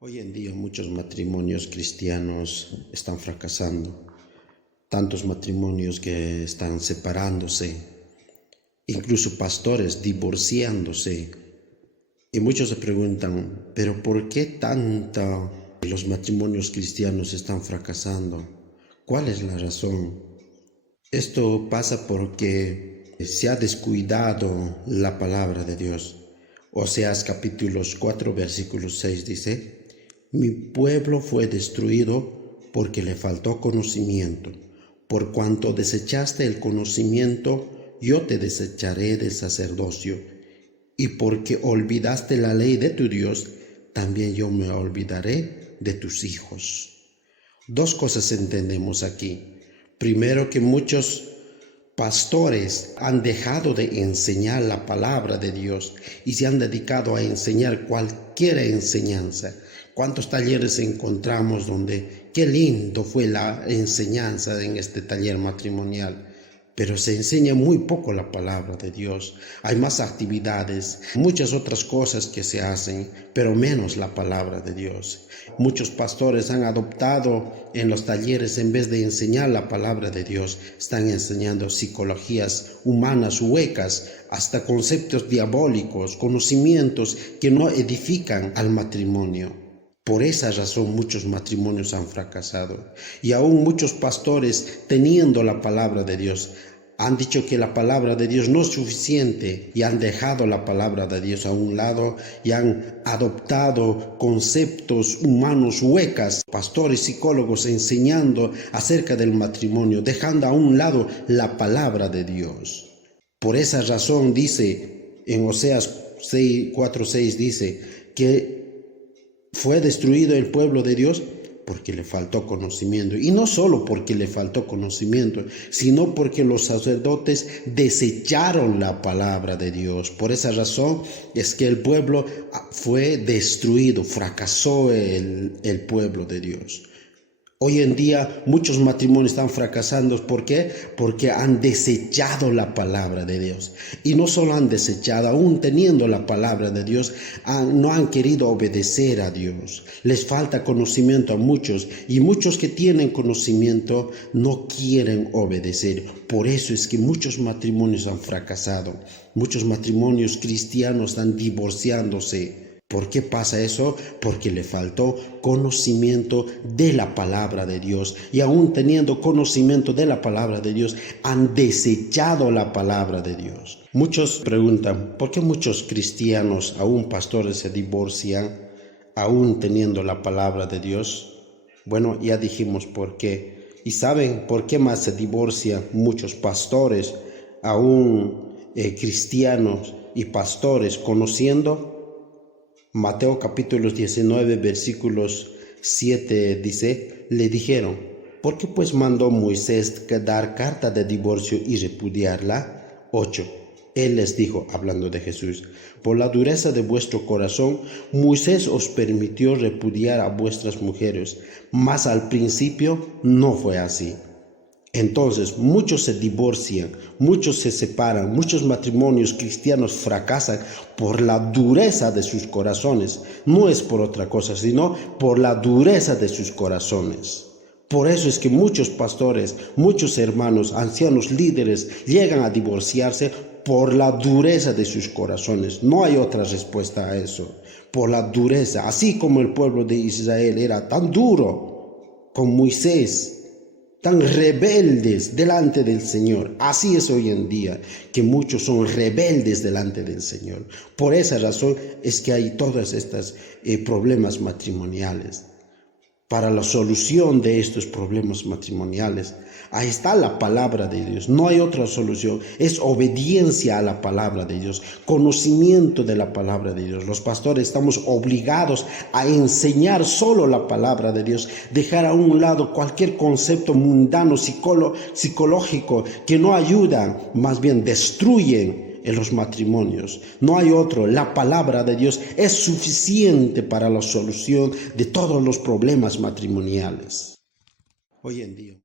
Hoy en día muchos matrimonios cristianos están fracasando, tantos matrimonios que están separándose, incluso pastores divorciándose. Y muchos se preguntan, ¿pero por qué tanto los matrimonios cristianos están fracasando? ¿Cuál es la razón? Esto pasa porque se ha descuidado la palabra de Dios. Oseas capítulos 4 versículos 6 dice: mi pueblo fue destruido porque le faltó conocimiento. Por cuanto desechaste el conocimiento, yo te desecharé del sacerdocio. Y porque olvidaste la ley de tu Dios, también yo me olvidaré de tus hijos. Dos cosas entendemos aquí. Primero, que muchos pastores han dejado de enseñar la palabra de Dios y se han dedicado a enseñar cualquier enseñanza. ¿Cuántos talleres encontramos donde qué lindo fue la enseñanza en este taller matrimonial? Pero se enseña muy poco la palabra de Dios. Hay más actividades, muchas otras cosas que se hacen, pero menos la palabra de Dios. Muchos pastores han adoptado en los talleres, en vez de enseñar la palabra de Dios, están enseñando psicologías humanas huecas, hasta conceptos diabólicos, conocimientos que no edifican al matrimonio. Por esa razón muchos matrimonios han fracasado, y aún muchos pastores, teniendo la palabra de Dios, han dicho que la palabra de Dios no es suficiente y han dejado la palabra de Dios a un lado y han adoptado conceptos humanos huecas. Pastores, psicólogos enseñando acerca del matrimonio, dejando a un lado la palabra de Dios. Por esa razón dice en Oseas 4:6 dice que fue destruido el pueblo de Dios porque le faltó conocimiento. Y no solo porque le faltó conocimiento, sino porque los sacerdotes desecharon la palabra de Dios. Por esa razón es que el pueblo fue destruido, fracasó el pueblo de Dios. Hoy en día muchos matrimonios están fracasando. ¿Por qué? Porque han desechado la palabra de Dios. Y no solo han desechado, aún teniendo la palabra de Dios, no han querido obedecer a Dios. Les falta conocimiento a muchos, y muchos que tienen conocimiento no quieren obedecer. Por eso es que muchos matrimonios han fracasado. Muchos matrimonios cristianos están divorciándose. ¿Por qué pasa eso? Porque le faltó conocimiento de la palabra de Dios. Y aún teniendo conocimiento de la palabra de Dios, han desechado la palabra de Dios. Muchos preguntan, ¿por qué muchos cristianos, aún pastores, se divorcian, aún teniendo la palabra de Dios? Bueno, ya dijimos por qué. ¿Y saben por qué más se divorcian muchos pastores, aún cristianos y pastores, conociendo? Mateo capítulo 19 versículos 7 dice: le dijeron, ¿por qué pues mandó Moisés dar carta de divorcio y repudiarla? 8. Él les dijo, hablando de Jesús, por la dureza de vuestro corazón, Moisés os permitió repudiar a vuestras mujeres, mas al principio no fue así. Entonces muchos se divorcian, muchos se separan, muchos matrimonios cristianos fracasan por la dureza de sus corazones. No es por otra cosa, sino por la dureza de sus corazones. Por eso es que muchos pastores, muchos hermanos, ancianos, líderes llegan a divorciarse por la dureza de sus corazones. No hay otra respuesta a eso. Por la dureza, así como el pueblo de Israel era tan duro con Moisés, tan rebeldes delante del Señor. Así es hoy en día, que muchos son rebeldes delante del Señor. Por esa razón es que hay todos estos problemas matrimoniales. Para la solución de estos problemas matrimoniales, ahí está la palabra de Dios. No hay otra solución. Es obediencia a la palabra de Dios, conocimiento de la palabra de Dios. Los pastores estamos obligados a enseñar solo la palabra de Dios, dejar a un lado cualquier concepto mundano, psicológico, que no ayuda, más bien destruyen en los matrimonios. No hay otro. La palabra de Dios es suficiente para la solución de todos los problemas matrimoniales. Hoy en día